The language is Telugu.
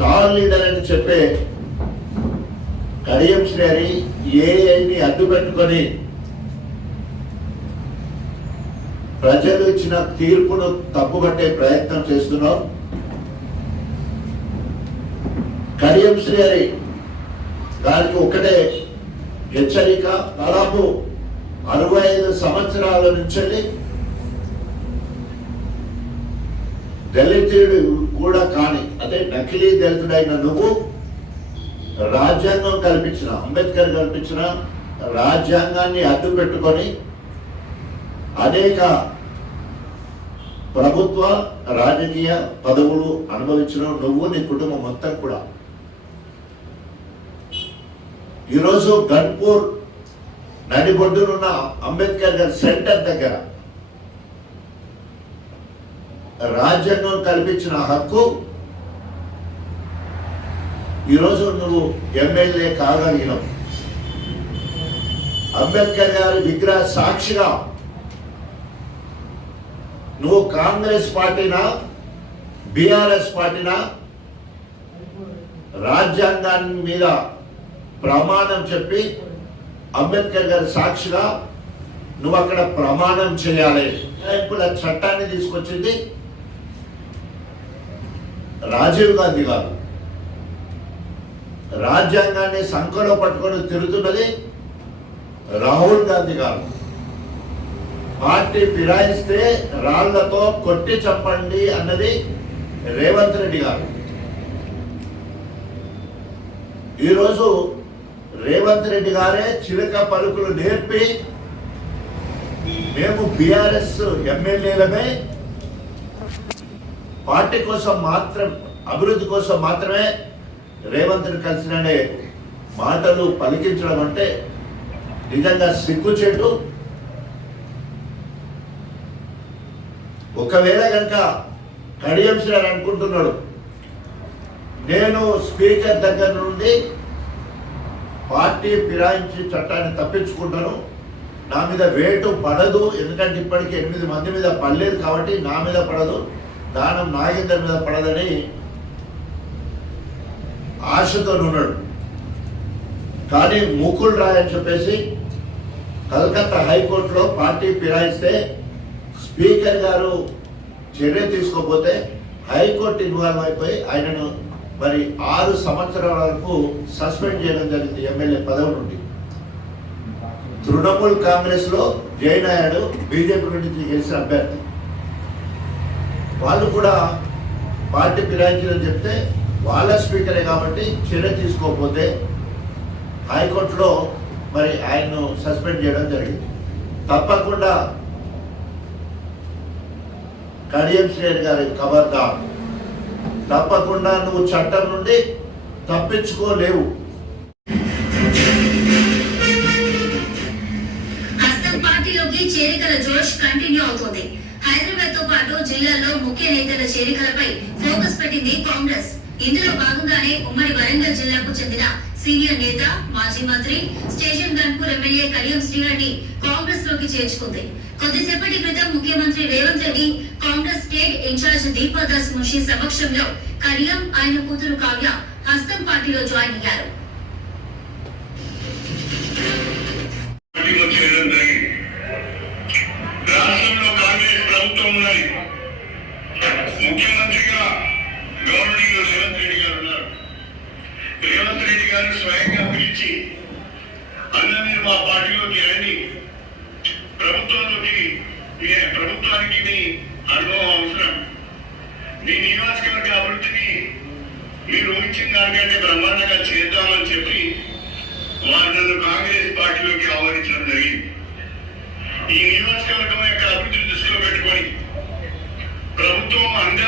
టాల్ లీడర్ అని చెప్పే కడియం శ్రీ ఏఐని అడ్డు పెట్టుకొని ప్రజలు ఇచ్చిన తీర్పును తప్పుపట్టే ప్రయత్నం చేస్తున్నాం. కడియం శ్రీ గారికి ఒకటే హెచ్చరిక, దాదాపు 65 సంవత్సరాల నుంచి దళితుడు కూడా కాని అదే నకిలీ దళితుడైన నువ్వు రాజ్యాంగం కల్పించిన, అంబేద్కర్ కల్పించిన రాజ్యాంగాన్ని అడ్డు పెట్టుకొని అనేక ప్రభుత్వ రాజకీయ పదవులు అనుభవించిన నువ్వు, నీ కుటుంబం మొత్తం కూడా ఈరోజు గన్పూర్ నడిబొడ్డునున్న అంబేద్కర్ గారి సెంటర్ దగ్గర రాజ్యాంగం కల్పించిన హక్కు ఈరోజు నువ్వు ఎమ్మెల్యే కాగలిగినావు. అంబేద్కర్ గారి విగ్రహ సాక్షిగా నువ్వు కాంగ్రెస్ పార్టీనా బీఆర్ఎస్ పార్టీనా రాజ్యాంగాన్ని మీద ప్రమాణం చెప్పి అంబేద్కర్ గారి సాక్షిగా నువ్వు అక్కడ ప్రమాణం చేయాలి. చట్టాన్ని తీసుకొచ్చింది రాజీవ్ గాంధీ గారు, రాజ్యాంగాన్ని సంఖలో పట్టుకొని తిరుగుతున్నది రాహుల్ గాంధీ గారు. పార్టీ ఫిరాయిస్తే రాళ్లతో కొట్టి చంపండి అన్నది రేవంత్ రెడ్డి గారు. ఈరోజు రేవంత్ రెడ్డి గారే చిలక పలుకులు నేర్పి మేము బీఆర్ఎస్ ఎమ్మెల్యేలమే పార్టీ కోసం మాత్రం, అభివృద్ధి కోసం మాత్రమే రేవంత్ని కలిసిననే మాటలు పలికించడం అంటే నిజంగా సిగ్గుచేటు. ఒకవేళ కనుక కడియం శ్రీ అనుకుంటున్నాడు నేను స్పీకర్ దగ్గర నుండి పార్టీ ఫిరాయించి చట్టాన్ని తప్పించుకుంటాను, నా మీద వేటు పడదు, ఎందుకంటే ఇప్పటికీ 8 మంది మీద పడలేదు కాబట్టి నా మీద పడదు, దానం నాగేందర్ మీద పడదని ఆశతో ఉన్నాడు. కానీ ముకుల్ రాయ్ అని చెప్పేసి కలకత్తా హైకోర్టులో పార్టీ ఫిరాయిస్తే స్పీకర్ గారు చర్య తీసుకోకపోతే హైకోర్టు ఇన్వాల్వ్ అయిపోయి ఆయనను మరి 6 సంవత్సరాల వరకు సస్పెండ్ చేయడం జరిగింది ఎమ్మెల్యే పదవి నుండి. తృణమూల్ కాంగ్రెస్ లో జయనాయుడు బీజేపీ నుండి గెలిచిన అభ్యర్థి, వాళ్ళు కూడా పార్టీ ఫిరాయించాలని చెప్తే వాళ్ళ స్పీకరే కాబట్టి చర్య తీసుకోకపోతే హైకోర్టులో మరి ఆయన్ను సస్పెండ్ చేయడం జరిగింది. తప్పకుండా కడియం శ్రీ గారి ఖబర్దార్, తప్పకుండా నువ్వు చట్టం నుండి తప్పించుకోలేవు. హస్తం పార్టీలోకి చేరికల జోష్ కంటిన్యూ అవుతోంది. హైదరాబాద్ తో పాటు జిల్లాలో ముఖ్య నేతల చేరికలపై ఫోకస్ పెట్టింది కాంగ్రెస్. ఇందులో భాగంగానే ఉమ్మడి వరంగల్ జిల్లాకు చెందిన సీనియర్ నేత, మాజీ మంత్రి, స్టేషన్ గన్పూర్ ఎమ్మెల్యే కడియం శ్రీగారిని కాంగ్రెస్ లోకి చేర్చుకుంది. కొద్దిసేపటి క్రితం ముఖ్యమంత్రి రేవంత్ రెడ్డి, కాంగ్రెస్ స్టేట్ ఇన్ఛార్జ్ దీపాదాస్ మున్షి సమక్షంలో కడియం, ఆయన కూతురు కావ్య హస్తం పార్టీలో జాయిన్ అయ్యారు. రాష్ట్రంలో కాంగ్రెస్ ప్రభుత్వం ఉన్నది. ముఖ్యమంత్రిగా గవర్నర్ రేవంత్ రెడ్డి గారు ఉన్నారు. రేవంత్ రెడ్డి గారు స్వయంగా పిలిచి అన్న మీరు మా పార్టీలోకి రండి, ప్రభుత్వానికి మీ అనుభవం అవసరం, మీ నియోజకవర్గ అభివృద్ధిని మీరు ఊహించిన దానికంటే బ్రహ్మాండంగా చేద్దామని చెప్పి వారు నన్ను కాంగ్రెస్ పార్టీలోకి ఆహ్వానించడం జరిగింది. ఈ నియోజకవర్గం యొక్క అభివృద్ధిని దృష్టిలో పెట్టుకొని ప్రభుత్వం అందే